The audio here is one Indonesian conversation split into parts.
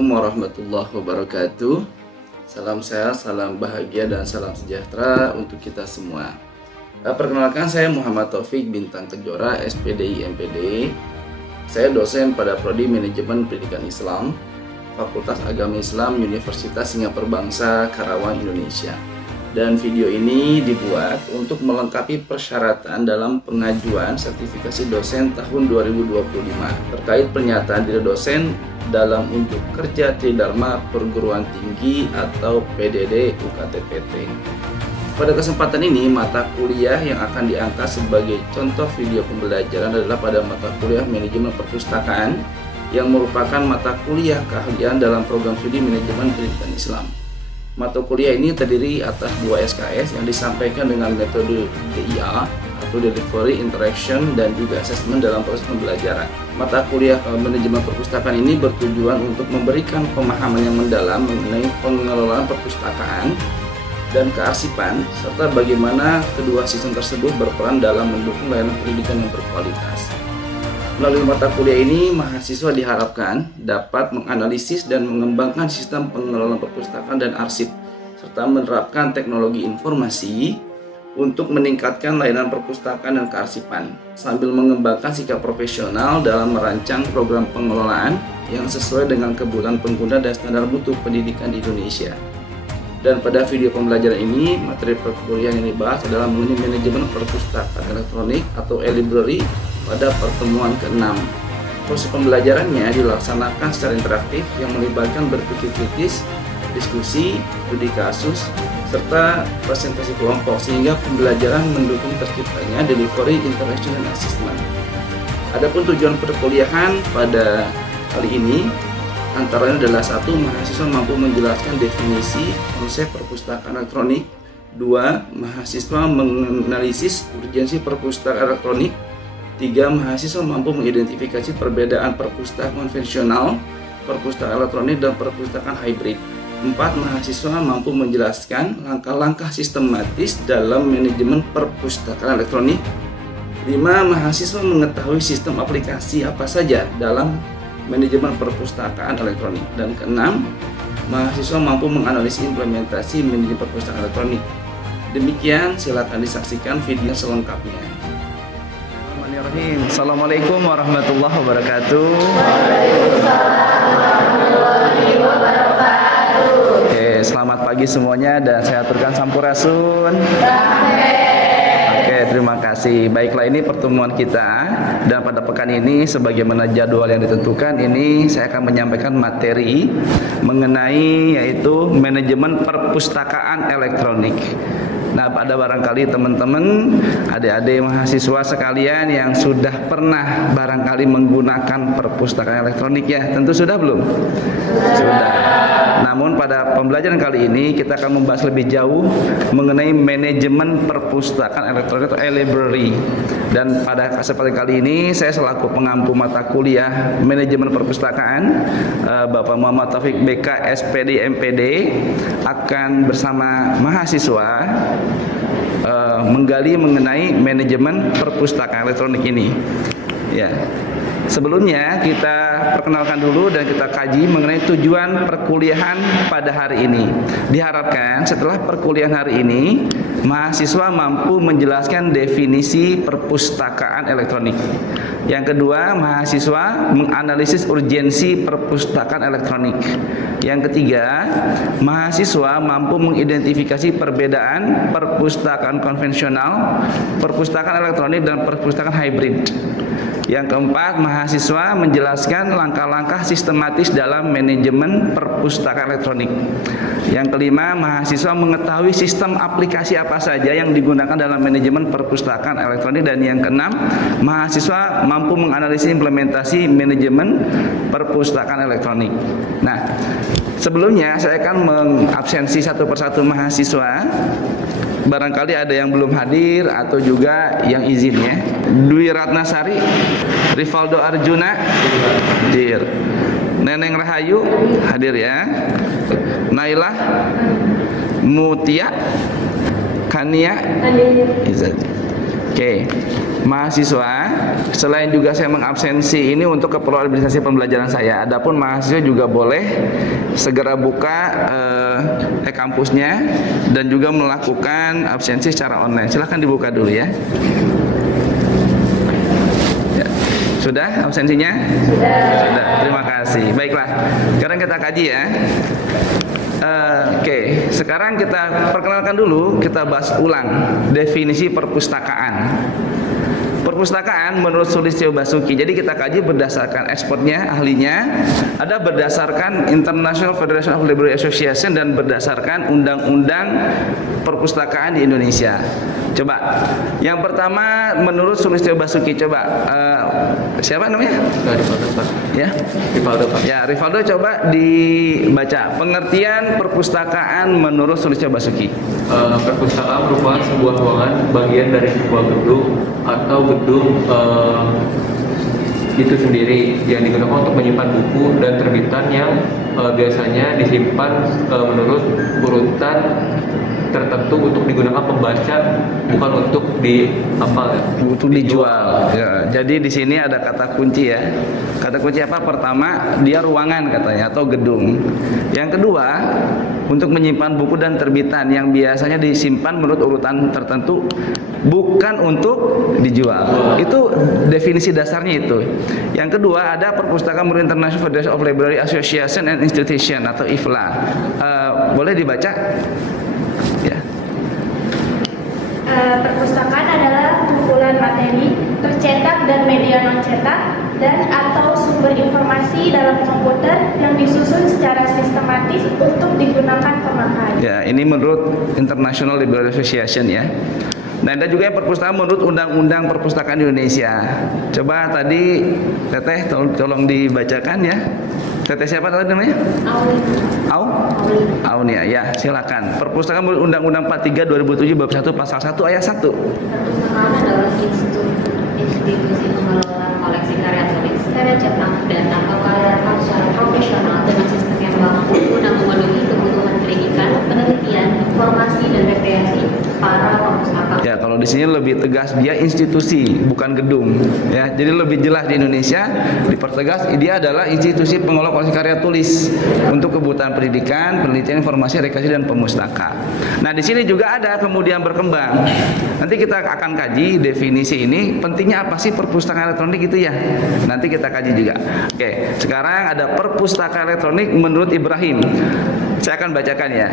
Assalamualaikum warahmatullahi wabarakatuh. Salam sehat, salam bahagia, dan salam sejahtera untuk kita semua. Perkenalkan, saya Muhammad Taufik Bintang Kejora, SPDI MPD. Saya dosen pada Prodi Manajemen Pendidikan Islam, Fakultas Agama Islam, Universitas Singapura Bangsa, Karawang, Indonesia. Dan video ini dibuat untuk melengkapi persyaratan dalam pengajuan sertifikasi dosen tahun 2025 terkait pernyataan diri dosen dalam unjuk kerja Tridharma Perguruan Tinggi atau PDD UKT-PT. Pada kesempatan ini, mata kuliah yang akan diangkat sebagai contoh video pembelajaran adalah pada mata kuliah Manajemen Perpustakaan yang merupakan mata kuliah keahlian dalam program studi Manajemen Pendidikan Islam. Mata kuliah ini terdiri atas 2 SKS yang disampaikan dengan metode DIA atau Delivery, Interaction, dan juga Assessment dalam proses pembelajaran. Mata kuliah Manajemen Perpustakaan ini bertujuan untuk memberikan pemahaman yang mendalam mengenai pengelolaan perpustakaan dan kearsipan, serta bagaimana kedua sistem tersebut berperan dalam mendukung layanan pendidikan yang berkualitas. Melalui mata kuliah ini, mahasiswa diharapkan dapat menganalisis dan mengembangkan sistem pengelolaan perpustakaan dan arsip, serta menerapkan teknologi informasi untuk meningkatkan layanan perpustakaan dan kearsipan, sambil mengembangkan sikap profesional dalam merancang program pengelolaan yang sesuai dengan kebutuhan pengguna dan standar mutu pendidikan di Indonesia. Dan pada video pembelajaran ini, materi perkuliahan yang dibahas adalah mengenai manajemen perpustakaan elektronik atau e-library pada pertemuan ke-6. Proses pembelajarannya dilaksanakan secara interaktif yang melibatkan berpikir kritis, diskusi, studi kasus, serta presentasi kelompok, sehingga pembelajaran mendukung terciptanya delivery, interaction, dan assessment. Adapun tujuan perkuliahan pada kali ini antaranya adalah: 1. Mahasiswa mampu menjelaskan definisi konsep perpustakaan elektronik. 2. Mahasiswa menganalisis urgensi perpustakaan elektronik. 3. Mahasiswa mampu mengidentifikasi perbedaan perpustakaan konvensional, perpustakaan elektronik, dan perpustakaan hybrid. 4. Mahasiswa mampu menjelaskan langkah-langkah sistematis dalam manajemen perpustakaan elektronik. 5. Mahasiswa mengetahui sistem aplikasi apa saja dalam manajemen perpustakaan elektronik. Dan ke-6, mahasiswa mampu menganalisis implementasi manajemen perpustakaan elektronik. Demikian, silakan disaksikan video selengkapnya. Bismillahirrahmanirrahim. Assalamualaikum warahmatullahi wabarakatuh. Waalaikumsalam warahmatullahi wabarakatuh. Oke, selamat pagi semuanya dan saya aturkan sampurasun. Oke, terima kasih. Baiklah, ini pertemuan kita, dan pada pekan ini sebagaimana jadwal yang ditentukan ini saya akan menyampaikan materi mengenai yaitu manajemen perpustakaan elektronik. Nah, ada barangkali teman-teman, adik-adik mahasiswa sekalian yang sudah pernah barangkali menggunakan perpustakaan elektronik ya. Tentu sudah belum? Sudah. Namun pada pembelajaran kali ini kita akan membahas lebih jauh mengenai manajemen perpustakaan elektronik atau e-library. Dan pada kesempatan kali ini saya selaku pengampu mata kuliah manajemen perpustakaan, Bapak Muhammad Taufik BK SPD MPD, akan bersama mahasiswa menggali mengenai manajemen perpustakaan elektronik ini. Ya. Sebelumnya kita perkenalkan dulu dan kita kaji mengenai tujuan perkuliahan pada hari ini. Diharapkan setelah perkuliahan hari ini, mahasiswa mampu menjelaskan definisi perpustakaan elektronik. Yang kedua, mahasiswa menganalisis urgensi perpustakaan elektronik. Yang ketiga, mahasiswa mampu mengidentifikasi perbedaan perpustakaan konvensional, perpustakaan elektronik, dan perpustakaan hybrid. Yang keempat, mahasiswa menjelaskan langkah-langkah sistematis dalam manajemen perpustakaan elektronik. Yang kelima, mahasiswa mengetahui sistem aplikasi apa saja yang digunakan dalam manajemen perpustakaan elektronik. Dan yang keenam, mahasiswa mampu menganalisis implementasi manajemen perpustakaan elektronik. Nah, sebelumnya saya akan mengabsensi satu persatu mahasiswa. Barangkali ada yang belum hadir atau juga yang izin ya. Dwi Ratnasari, Rivaldo Arjuna, hadir. Neneng Rahayu, hadir ya. Nailah Mutia, Kania, Izati. Oke, mahasiswa selain juga saya mengabsensi ini untuk keperluan administrasi pembelajaran saya. Adapun mahasiswa juga boleh segera buka e-kampusnya dan juga melakukan absensi secara online. Silahkan dibuka dulu ya. Sudah absensinya? Sudah. Terima kasih. Baiklah. Sekarang kita kaji ya. Oke, sekarang kita perkenalkan dulu, kita bahas ulang definisi perpustakaan. Perpustakaan menurut Sulistyo Basuki, jadi kita kaji berdasarkan expertnya, ahlinya, ada berdasarkan International Federation of Library Association dan berdasarkan Undang-Undang Perpustakaan di Indonesia. Coba, yang pertama menurut Sulistyo Basuki, coba siapa namanya? Rivaldo, Pak. Ya, Rivaldo, Pak. ya Rivaldo, coba dibaca pengertian perpustakaan menurut Sulistyo Basuki. Perpustakaan merupakan sebuah ruangan bagian dari sebuah gedung atau gedung itu sendiri yang digunakan untuk menyimpan buku dan terbitan yang biasanya disimpan menurut urutan tertentu untuk digunakan pembaca, bukan untuk Untuk dijual. Ya, jadi di sini ada kata kunci ya. Kata kunci apa? Pertama, dia ruangan katanya atau gedung. Yang kedua, untuk menyimpan buku dan terbitan yang biasanya disimpan menurut urutan tertentu, bukan untuk dijual. Itu definisi dasarnya itu. Yang kedua, ada perpustakaan menurut International Federation of Library Association and Institution atau IFLA. Boleh dibaca? Ya. Perpustakaan adalah kumpulan materi tercetak dan media non cetak dan atau sumber informasi dalam komputer yang disusun secara sistematis untuk digunakan pemakai. Ya, ini menurut International Library Association ya. Nah, ada juga yang perpustakaan menurut Undang-Undang Perpustakaan Indonesia. Coba tadi Teteh tolong dibacakan ya. Teteh siapa tadi namanya? Aunia, ya silakan. Perpustakaan menurut Undang-Undang 43 2007 bab 1 pasal 1 ayat 1. Perpustakaan adalah institusi pengelola koleksi karya tulis, karya cetak, dan atau karya rekam secara profesional dengan sistem yang mampu guna memenuhi kebutuhan pendidikan, penelitian, informasi, dan rekreasi para perpustakaan. Ya, kalau di sini lebih tegas dia institusi, bukan gedung. Ya, jadi lebih jelas di Indonesia dipertegas dia adalah institusi pengelola koleksi karya tulis untuk kebutuhan pendidikan, penelitian, informasi, rekreasi, dan pemustaka. Nah, di sini juga ada kemudian berkembang. Nanti kita akan kaji definisi ini. Pentingnya apa sih perpustakaan elektronik itu ya? Nanti kita kaji juga. Oke, sekarang ada perpustakaan elektronik menurut Ibrahim. Saya akan bacakan ya.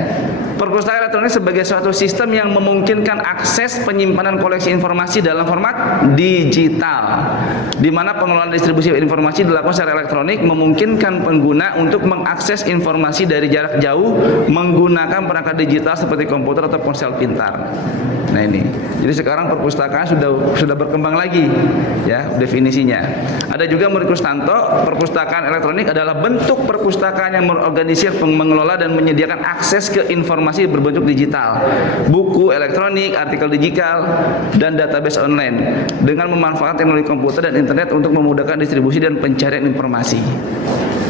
Perpustakaan elektronik sebagai suatu sistem yang memungkinkan akses penyimpanan koleksi informasi dalam format digital, di mana pengelolaan distribusi informasi dilakukan secara elektronik, memungkinkan pengguna untuk mengakses informasi dari jarak jauh menggunakan perangkat digital seperti komputer atau ponsel pintar. Nah ini, jadi sekarang perpustakaan sudah berkembang lagi, ya definisinya. Ada juga menurut Kustanto, perpustakaan elektronik adalah bentuk perpustakaan yang mengorganisir, mengelola dan menyediakan akses ke informasi berbentuk digital, buku elektronik, artikel digital, dan database online dengan memanfaatkan teknologi komputer dan internet untuk memudahkan distribusi dan pencarian informasi.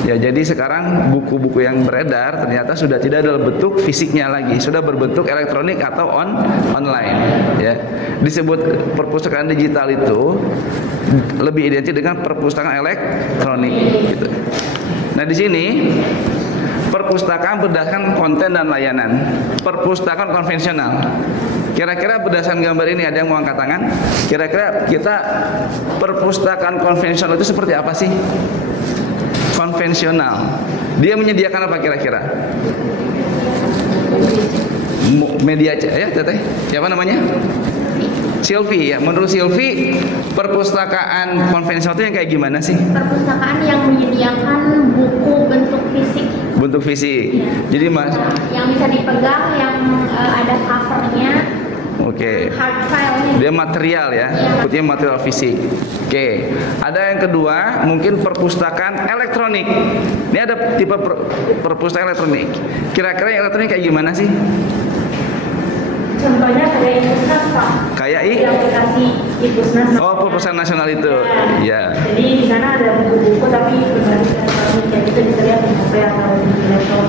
Ya, jadi sekarang buku-buku yang beredar ternyata sudah tidak dalam bentuk fisiknya lagi, sudah berbentuk elektronik atau online. Ya, disebut perpustakaan digital itu lebih identik dengan perpustakaan elektronik. Gitu. Nah, di sini perpustakaan berdasarkan konten dan layanan. Perpustakaan konvensional. Kira-kira berdasarkan gambar ini ada yang mau angkat tangan? Kira-kira kita perpustakaan konvensional itu seperti apa sih? Konvensional. Dia menyediakan apa kira-kira? Media ya, Teteh. Siapa namanya? Silvi ya. Menurut Silvi, perpustakaan konvensional itu yang kayak gimana sih? Perpustakaan yang menyediakan buku bentuk fisik. Bentuk fisik. Jadi Mas, yang bisa dipegang, yang ada covernya. Oke. Hard file-nya. Dia material ya, putihnya material fisik. Oke. Ada yang kedua, mungkin perpustakaan elektronik. Ini ada tipe perpustakaan elektronik. Kira-kira yang elektronik kayak gimana sih? Contohnya kayak Ipusnas, Pak. Kayak aplikasi Ipusnas. Oh, perpustakaan nasional itu. Ya. Jadi di sana ada buku-buku tapi berbasis elektronik, jadi itu bisa lihat di HP atau di laptop.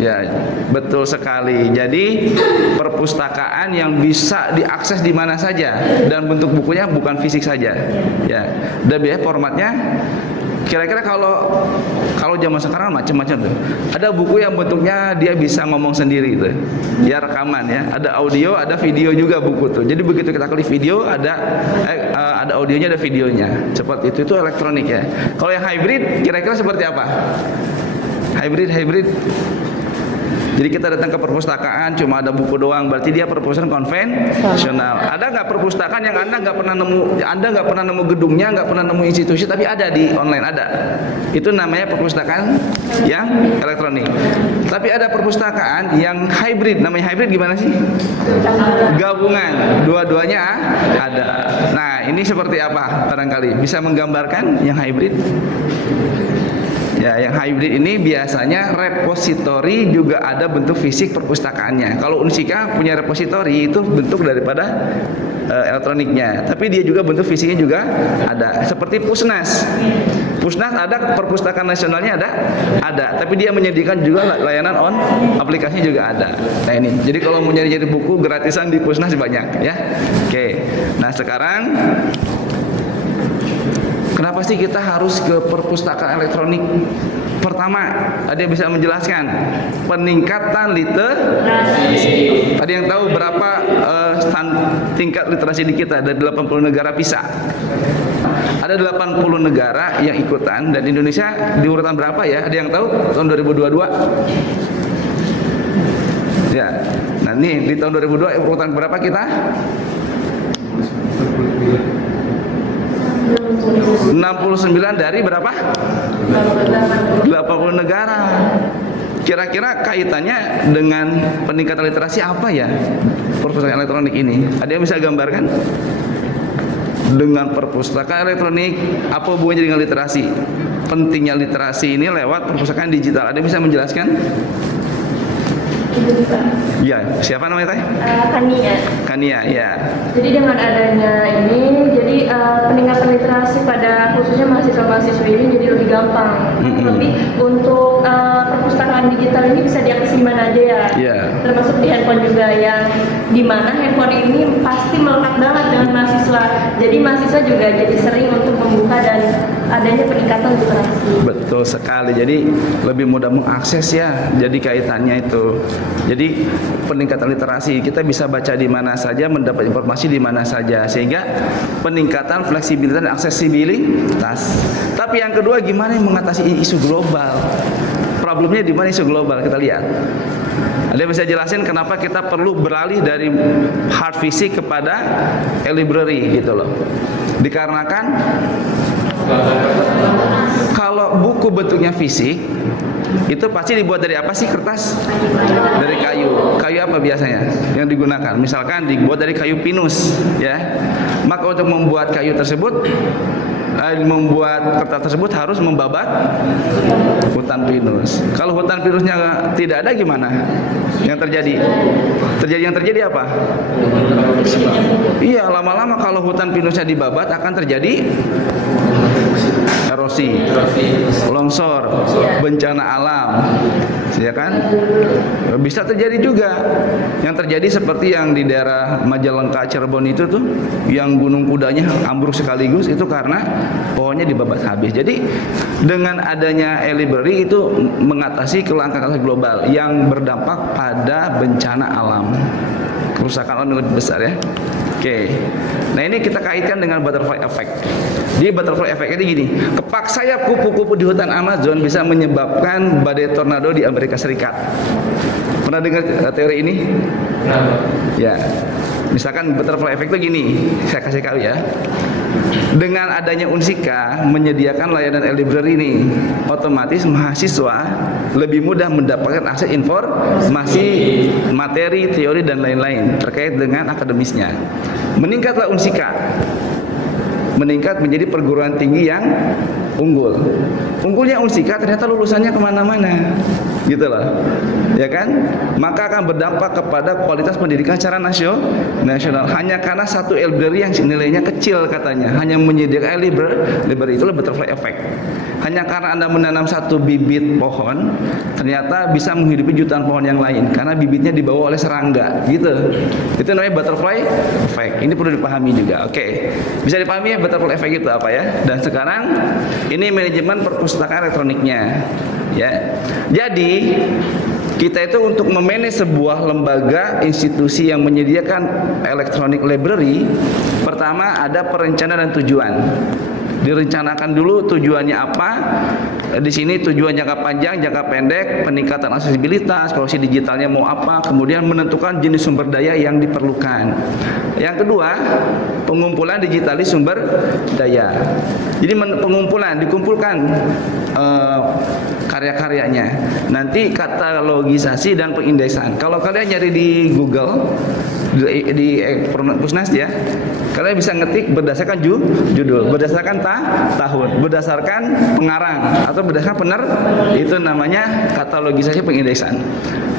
Ya, betul sekali. Jadi perpustakaan yang bisa diakses di mana saja dan bentuk bukunya bukan fisik saja. Ya, dan biaya formatnya kira-kira kalau zaman sekarang macam-macam tuh. Ada buku yang bentuknya dia bisa ngomong sendiri itu. Ya rekaman ya. Ada audio, ada video juga buku tuh. Jadi begitu kita klik video ada audionya, ada videonya. Seperti itu elektronik ya. Kalau yang hybrid kira-kira seperti apa? Hybrid. Jadi kita datang ke perpustakaan cuma ada buku doang, berarti dia perpustakaan konvensional. Ada nggak perpustakaan yang Anda nggak pernah nemu gedungnya, nggak pernah nemu institusi, tapi ada di online ada. Itu namanya perpustakaan yang elektronik. Tapi ada perpustakaan yang hybrid. Namanya hybrid gimana sih? Gabungan, dua-duanya ada. Nah, ini seperti apa? Barangkali bisa menggambarkan yang hybrid? Ya, yang hybrid ini biasanya repositori juga ada bentuk fisik perpustakaannya. Kalau Unsika punya repositori itu bentuk daripada elektroniknya, tapi dia juga bentuk fisiknya juga ada. Seperti Pusnas. Pusnas ada, perpustakaan nasionalnya ada, tapi dia menyediakan juga layanan aplikasinya juga ada. Nah ini, jadi kalau mau nyari buku gratisan di Pusnas banyak ya. Oke, nah sekarang kenapa sih kita harus ke perpustakaan elektronik? Pertama, ada yang bisa menjelaskan peningkatan literasi. Ada yang tahu berapa tingkat literasi di kita? Dari 80 negara PISA. Ada 80 negara yang ikutan dan Indonesia di urutan berapa ya? Ada yang tahu tahun 2022? Ya. Nah, nih di tahun 2002 urutan berapa kita? 69 dari berapa? 80 negara. Kira-kira kaitannya dengan peningkatan literasi apa ya perpustakaan elektronik ini? Ada yang bisa gambarkan? Dengan perpustakaan elektronik, apa hubungannya dengan literasi? Pentingnya literasi ini lewat perpustakaan digital. Ada yang bisa menjelaskan? Ya, siapa namanya Teh? Kania, ya. Jadi dengan adanya ini, jadi peningkatan literasi pada khususnya mahasiswa-mahasiswa ini jadi lebih gampang. Lebih untuk perpustakaan digital ini bisa diakses di mana aja ya. Yeah. Termasuk di handphone juga, yang dimana handphone ini pasti melekat banget dengan mahasiswa. Jadi mahasiswa juga jadi sering untuk membuka dan adanya peningkatan literasi. Betul sekali. Jadi lebih mudah mengakses ya. Jadi kaitannya itu. Jadi peningkatan literasi kita bisa baca di mana saja, mendapat informasi di mana saja, sehingga peningkatan fleksibilitas dan aksesibilitas. Tapi yang kedua, gimana mengatasi isu global? Problemnya di mana isu global? Kita lihat. Ada yang bisa jelasin kenapa kita perlu beralih dari hard fisik kepada e-library gitu loh? Dikarenakan kalau buku bentuknya fisik itu pasti dibuat dari apa sih? Kertas? Dari kayu. Kayu apa biasanya yang digunakan? Misalkan dibuat dari kayu pinus ya. Maka untuk membuat kayu tersebut, membuat kertas tersebut harus membabat hutan pinus. Kalau hutan pinusnya tidak ada gimana? Yang terjadi apa? Iya, lama-lama kalau hutan pinusnya dibabat akan terjadi erosi, longsor, bencana alam, ya kan? Bisa terjadi juga. Yang terjadi seperti yang di daerah Majalengka, Cirebon itu tuh, yang gunung kudanya ambruk sekaligus, itu karena pohonnya dibabat habis. Jadi dengan adanya e-library itu mengatasi kelangkaan global yang berdampak pada bencana alam, kerusakan alam yang lebih besar ya. Oke. Nah ini kita kaitkan dengan butterfly effect. Di butterfly effect ini gini, kepak sayap kupu-kupu di hutan Amazon bisa menyebabkan badai tornado di Amerika Serikat. Pernah dengar teori ini? Ya. Misalkan butterfly effect itu gini, saya kasih tahu ya. Dengan adanya Unsika menyediakan layanan e-library ini, otomatis mahasiswa lebih mudah mendapatkan akses informasi, materi, teori dan lain-lain terkait dengan akademisnya. Meningkatlah Unsika, meningkat menjadi perguruan tinggi yang unggul. Unggulnya Unsika ternyata lulusannya kemana-mana, gitu loh, ya kan? Maka akan berdampak kepada kualitas pendidikan secara nasional. Hanya karena satu library yang nilainya kecil katanya, hanya menyediakan library itu butterfly effect. Hanya karena Anda menanam satu bibit pohon, ternyata bisa menghidupi jutaan pohon yang lain karena bibitnya dibawa oleh serangga, gitu. Itu namanya butterfly effect. Ini perlu dipahami juga. Oke. Bisa dipahami ya butterfly effect itu apa ya? Dan sekarang ini manajemen perpustakaan elektroniknya. Ya. Jadi kita itu untuk memanage sebuah lembaga institusi yang menyediakan electronic library, pertama ada perencanaan dan tujuan. Direncanakan dulu tujuannya apa. Di sini tujuan jangka panjang, jangka pendek, peningkatan aksesibilitas, solusi digitalnya mau apa, kemudian menentukan jenis sumber daya yang diperlukan. Yang kedua, pengumpulan digitalis sumber daya. Jadi pengumpulan, dikumpulkan karya-karyanya. Nanti katalogisasi dan pengindeksan. Kalau kalian nyari di Google, di Pusnas ya, kalian bisa ngetik berdasarkan judul, berdasarkan tahun, berdasarkan pengarang atau berdasarkan itu namanya katalogisasi pengindeksan.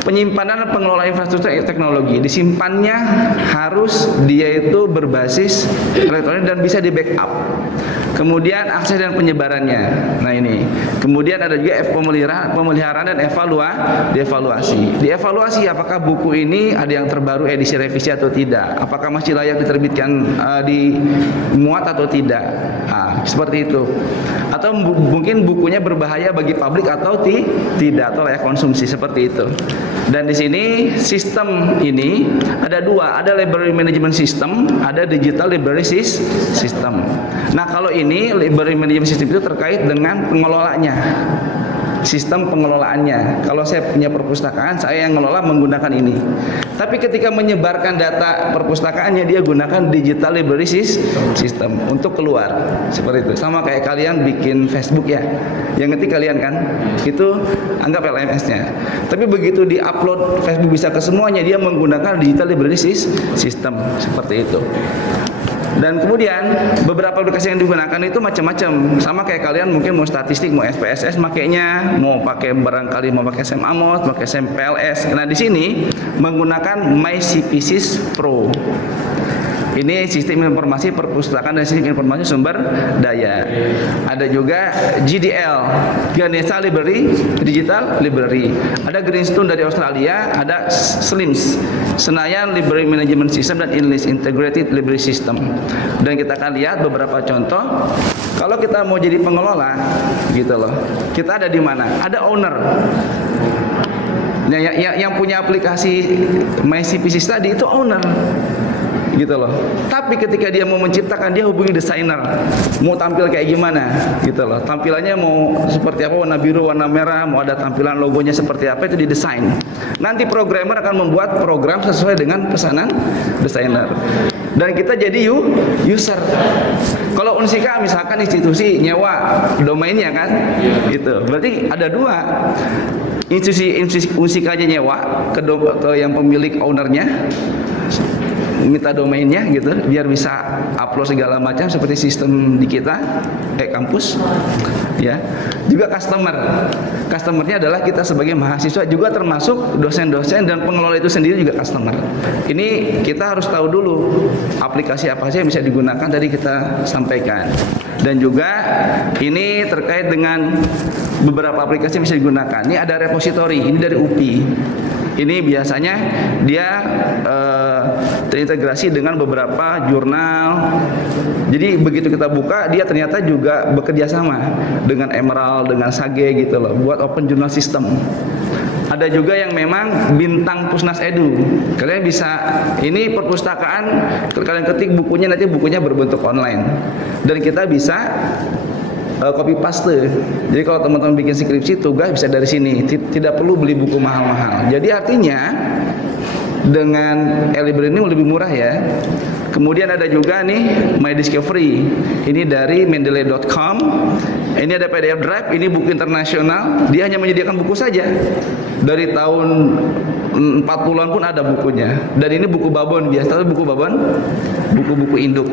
Penyimpanan dan pengelolaan infrastruktur teknologi, disimpannya harus dia itu berbasis elektronik dan bisa di backup. Kemudian akses dan penyebarannya. Nah ini. Kemudian ada juga pemeliharaan dan evaluasi. Dievaluasi apakah buku ini ada yang terbaru edisi revisi atau tidak. Apakah masih layak diterbitkan dimuat atau tidak. Nah, seperti itu. Atau mungkin bukunya berbahaya bagi publik atau tidak atau layak konsumsi, seperti itu. Dan di sini sistem ini ada dua, ada library management system, ada digital library system. Nah kalau ini library management system itu terkait dengan pengelolanya, sistem pengelolaannya. Kalau saya punya perpustakaan, saya yang ngelola menggunakan ini. Tapi ketika menyebarkan data perpustakaannya, dia gunakan digital library system untuk keluar. Seperti itu. Sama kayak kalian bikin Facebook ya. Yang ngetik kalian kan, itu anggap LMS-nya. Tapi begitu di-upload Facebook bisa ke semuanya, dia menggunakan digital library system. Seperti itu. Dan kemudian beberapa aplikasi yang digunakan itu macam-macam. Sama kayak kalian mungkin mau statistik, mau SPSS makainya, mau pakai barangkali mau pakai SMA Amos, pakai SMPLS. Nah, di sini menggunakan MyCPSys Pro. Ini sistem informasi perpustakaan dan sistem informasi sumber daya. Ada juga GDL, Ganesha Library, Digital Library. Ada Greenstone dari Australia, ada SLIMS, Senayan Library Management System, dan INLIS, Integrated Library System. Dan kita akan lihat beberapa contoh. Kalau kita mau jadi pengelola, gitu loh. Kita ada di mana? Ada owner. Nah, yang punya aplikasi MyCPSys tadi itu owner. Gitu loh. Tapi ketika dia mau menciptakan, dia hubungi desainer. Mau tampil kayak gimana? Gitu loh. Tampilannya mau seperti apa? Warna biru, warna merah, mau ada tampilan logonya seperti apa, itu didesain. Nanti programmer akan membuat program sesuai dengan pesanan desainer. Dan kita jadi user. Kalau Unsika misalkan institusi nyewa domainnya kan, gitu. Berarti ada dua. Institusi Unsika aja nyewa ke yang pemilik ownernya, minta domainnya gitu biar bisa upload segala macam seperti sistem di kita kampus ya. Juga customernya adalah kita sebagai mahasiswa, juga termasuk dosen-dosen dan pengelola itu sendiri juga customer. Ini kita harus tahu dulu aplikasi apa saja yang bisa digunakan, tadi kita sampaikan. Dan juga ini terkait dengan beberapa aplikasi yang bisa digunakan. Ini ada repository, ini dari UPI. Ini biasanya dia terintegrasi dengan beberapa jurnal. Jadi begitu kita buka, dia ternyata juga bekerja sama dengan Emerald, dengan Sage gitu loh, buat open journal system. Ada juga yang memang bintang Pusnas Edu. Kalian bisa, ini perpustakaan, kalian ketik bukunya, nanti bukunya berbentuk online. Dan kita bisa copy paste. Jadi kalau teman-teman bikin skripsi, tugas bisa dari sini. Tidak perlu beli buku mahal-mahal. Jadi artinya dengan e-library ini lebih murah ya. Kemudian ada juga nih My Discovery. Ini dari mendeley.com. Ini ada PDF drive, ini buku internasional. Dia hanya menyediakan buku saja. Dari tahun 40-an pun ada bukunya. Dan ini buku babon biasa, buku babon, buku-buku induk.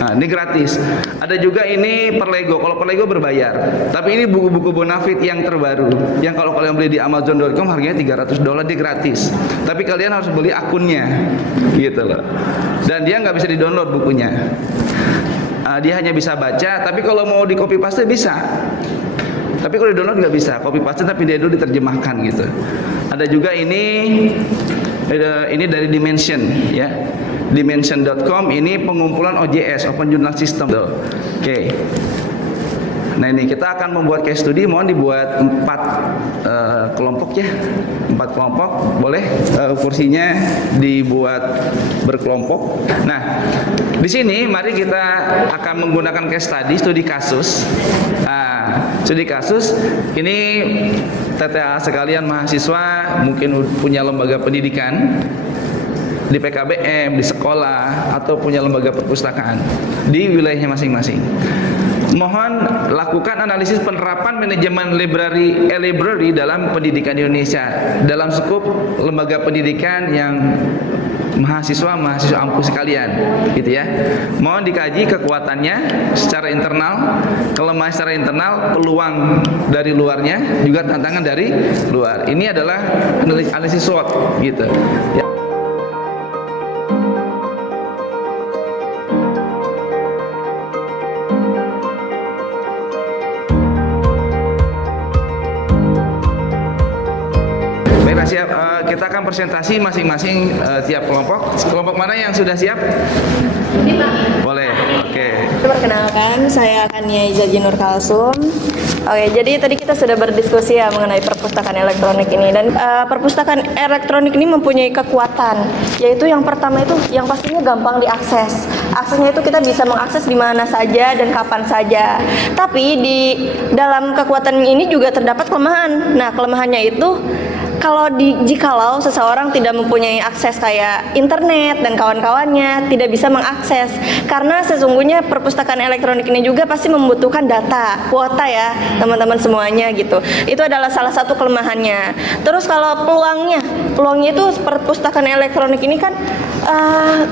Nah, ini gratis. Ada juga ini Perlego. Kalau Perlego berbayar. Tapi ini buku-buku Bonafit yang terbaru. Yang kalau kalian beli di Amazon.com harganya $300, dia gratis. Tapi kalian harus beli akunnya, gitu loh. Dan dia nggak bisa di-download bukunya. Dia hanya bisa baca. Tapi kalau mau di copy paste bisa. Tapi kalau di-download nggak bisa, copy paste tapi dia dulu diterjemahkan gitu. Ada juga ini dari Dimension ya. Dimension.com ini pengumpulan OJS, Open Journal System. Oke. Nah ini kita akan membuat case study, mohon dibuat 4 kelompok ya, 4 kelompok, boleh kursinya dibuat berkelompok. Nah di sini mari kita akan menggunakan case study, studi kasus. Studi kasus ini TTA sekalian mahasiswa mungkin punya lembaga pendidikan di PKBM, di sekolah atau punya lembaga perpustakaan di wilayahnya masing-masing. Mohon lakukan analisis penerapan manajemen library dalam pendidikan di Indonesia dalam skup lembaga pendidikan yang mahasiswa ampus sekalian, gitu ya. Mohon dikaji kekuatannya secara internal, kelemahan secara internal, peluang dari luarnya, juga tantangan dari luar. Ini adalah analisis SWOT, gitu. Ya. Siap, kita akan presentasi masing-masing tiap kelompok. Kelompok mana yang sudah siap? Ini Pak. Boleh, oke. Perkenalkan, saya Kania Izaji Nur Kalsum. Oke, jadi tadi kita sudah berdiskusi ya mengenai perpustakaan elektronik ini. Dan perpustakaan elektronik ini mempunyai kekuatan, yaitu yang pertama itu yang pastinya gampang diakses. Aksesnya itu kita bisa mengakses di mana saja dan kapan saja. Tapi di dalam kekuatan ini juga terdapat kelemahan. Nah, kelemahannya itu jikalau seseorang tidak mempunyai akses kayak internet dan kawan-kawannya, tidak bisa mengakses, karena sesungguhnya perpustakaan elektronik ini juga pasti membutuhkan data, kuota ya teman-teman semuanya gitu. Itu adalah salah satu kelemahannya. Terus kalau peluangnya itu perpustakaan elektronik ini kan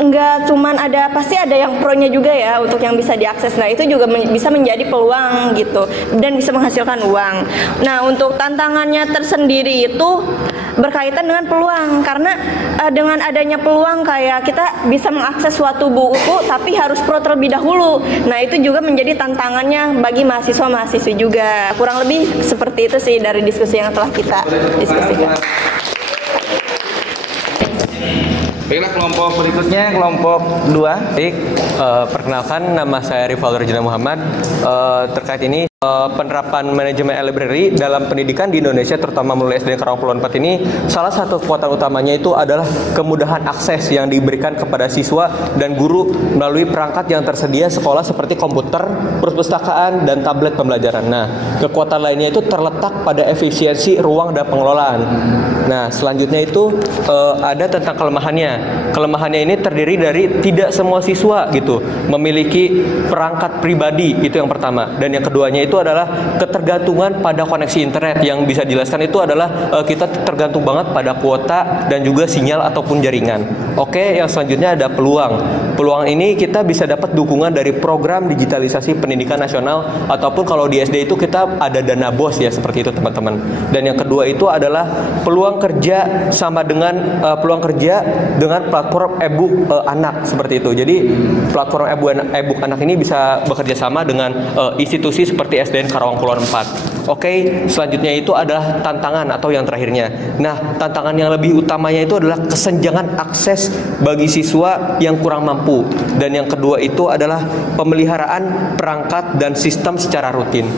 enggak cuman pasti ada yang pro-nya juga ya untuk yang bisa diakses. Nah itu juga bisa menjadi peluang gitu dan bisa menghasilkan uang. Nah untuk tantangannya tersendiri itu berkaitan dengan peluang, karena dengan adanya peluang kayak kita bisa mengakses suatu buku tapi harus pro terlebih dahulu. Nah itu juga menjadi tantangannya bagi mahasiswa-mahasiswi juga. Kurang lebih seperti itu sih dari diskusi yang telah kita diskusikan. Baiklah, kelompok berikutnya, kelompok 2. Baik, perkenalkan nama saya Rivaldo Rajana Muhammad. Terkait ini penerapan manajemen library dalam pendidikan di Indonesia, terutama mulai SD Karawang Pulau 4 ini, salah satu kekuatan utamanya itu adalah kemudahan akses yang diberikan kepada siswa dan guru melalui perangkat yang tersedia sekolah seperti komputer, perpustakaan, dan tablet pembelajaran. Nah, kekuatan lainnya itu terletak pada efisiensi ruang dan pengelolaan. Nah, selanjutnya itu ada tentang kelemahannya. Kelemahannya ini terdiri dari tidak semua siswa gitu memiliki perangkat pribadi, itu yang pertama. Dan yang keduanya itu adalah ketergantungan pada koneksi internet. Yang bisa dijelaskan itu adalah kita tergantung banget pada kuota dan juga sinyal ataupun jaringan. Oke, yang selanjutnya ada peluang. Peluang ini kita bisa dapat dukungan dari program digitalisasi pendidikan nasional, ataupun kalau di SD itu kita ada dana BOS ya, seperti itu teman-teman. Dan yang kedua itu adalah peluang kerja sama dengan peluang kerja dengan platform e-book anak, seperti itu. Jadi platform e-book anak ini bisa bekerja sama dengan institusi seperti SDN Karawang Pulau 4. Oke, selanjutnya itu adalah tantangan atau yang terakhirnya. Nah, tantangan yang lebih utamanya itu adalah kesenjangan akses bagi siswa yang kurang mampu. Dan yang kedua itu adalah pemeliharaan perangkat dan sistem secara rutin.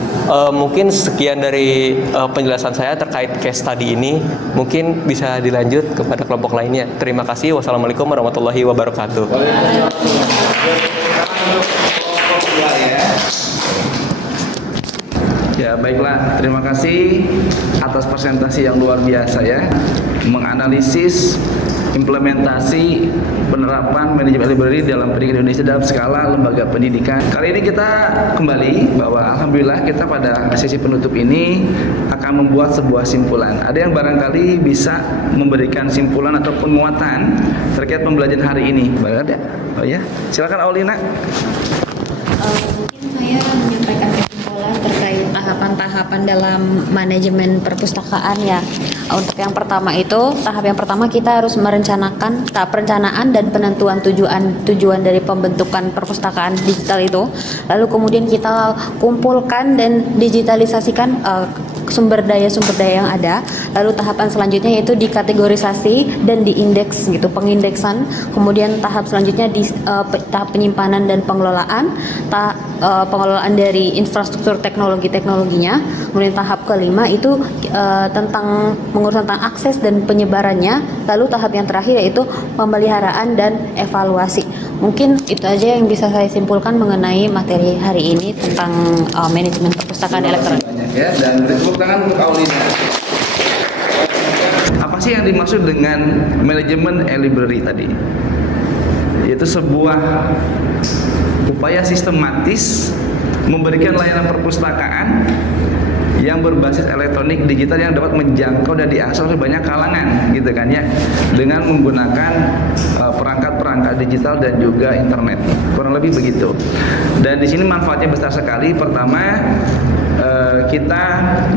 Mungkin sekian dari penjelasan saya terkait case study ini. Mungkin bisa dilanjut kepada kelompok lainnya. Terima kasih. Wassalamualaikum warahmatullahi wabarakatuh. Ya baiklah, terima kasih atas presentasi yang luar biasa ya, menganalisis implementasi penerapan manajemen library dalam pendidikan Indonesia dalam skala lembaga pendidikan. Kali ini kita kembali bahwa alhamdulillah kita pada sesi penutup ini akan membuat sebuah simpulan. Ada yang barangkali bisa memberikan simpulan atau penguatan terkait pembelajaran hari ini. Ada? Oh ya, silakan Aulina. Mungkin saya menyampaikan kesimpulan terkait tahapan-tahapan dalam manajemen perpustakaan ya. Untuk yang pertama itu, tahap yang pertama kita harus merencanakan tahap perencanaan dan penentuan tujuan dari pembentukan perpustakaan digital itu. Lalu kemudian kita kumpulkan dan digitalisasikan sumber daya yang ada. Lalu tahapan selanjutnya yaitu dikategorisasi dan diindeks gitu, pengindeksan. Kemudian tahap selanjutnya di tahap penyimpanan dan pengelolaan, pengelolaan dari infrastruktur teknologinya. Kemudian tahap kelima itu tentang mengurusan tentang akses dan penyebarannya. Lalu tahap yang terakhir yaitu pemeliharaan dan evaluasi. Mungkin itu aja yang bisa saya simpulkan mengenai materi hari ini tentang manajemen perpustakaan elektronik. Ya, dan tepuk tangan untuk Aulina. Apa sih yang dimaksud dengan manajemen e-library tadi? Yaitu sebuah upaya sistematis memberikan layanan perpustakaan yang berbasis elektronik digital yang dapat menjangkau dan diakses oleh banyak kalangan, gitu kan ya, dengan menggunakan perangkat-perangkat digital dan juga internet, kurang lebih begitu. Dan di sini manfaatnya besar sekali. Pertama, kita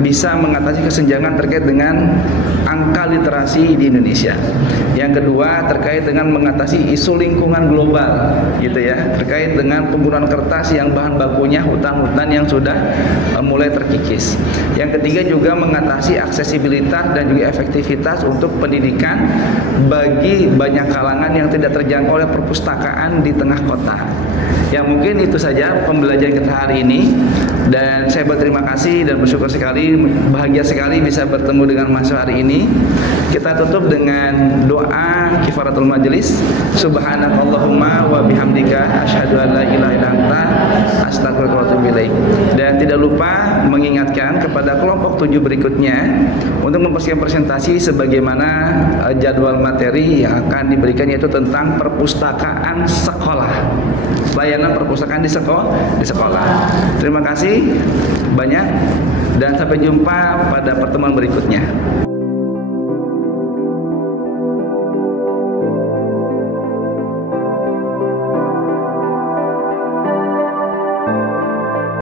bisa mengatasi kesenjangan terkait dengan angka literasi di Indonesia. Yang kedua, terkait dengan mengatasi isu lingkungan global, gitu ya, terkait dengan penggunaan kertas yang bahan bakunya hutan-hutan yang sudah mulai terkikis. Yang ketiga juga mengatasi aksesibilitas dan juga efektivitas untuk pendidikan bagi banyak kalangan yang tidak terjangkau oleh perpustakaan di tengah kota. Ya, mungkin itu saja pembelajaran kita hari ini, dan saya berterima kasih dan bersyukur sekali, bahagia sekali bisa bertemu dengan Mas hari ini. Kita tutup dengan doa kifaratul majelis. Subhanakallahumma wa bihamdika asyhadu an la ilaha illa anta astaghfiruka wa atubu ilaik. Dan tidak lupa mengingatkan kepada kelompok 7 berikutnya untuk mempersiapkan presentasi sebagaimana jadwal materi yang akan diberikan, yaitu tentang perpustakaan sekolah. Layanan perpustakaan di sekolah. Terima kasih banyak dan sampai jumpa pada pertemuan berikutnya.